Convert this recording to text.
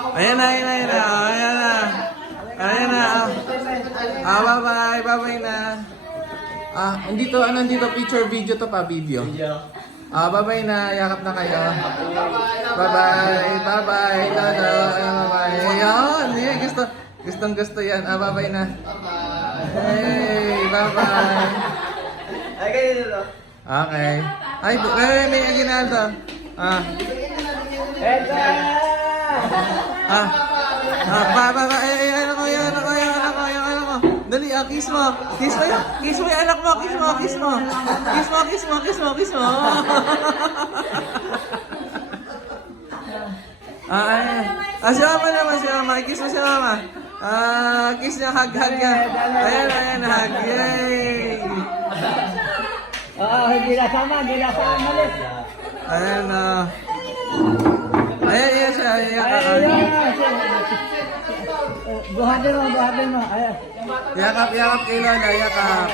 Ayan na, ayan na, ayan na. Ayan na. Ayan na. Bye-bye. Bye-bye na. Nandito picture, video to pa, video. Bye-bye na. Yakap na kayo. Bye-bye. Bye-bye. Lolo. Bye-bye. Ayan. Ayan. Gusto yan. Bye-bye na. Hey. Bye-bye. Ay, kayo dito. Okay. Ay, may aginaldo. Ayan ako. Dali, kiss mo. Kiss mo yung anak mo. Kiss mo. Si mama naman, si mama. Kiss mo si mama. Kiss niya, hug niya. Ayan, hug. Yay! Hindi nasama ulit. Ayan Ayan siya. Buhatin mo. Ayan. Yakap kay Lola, yakap.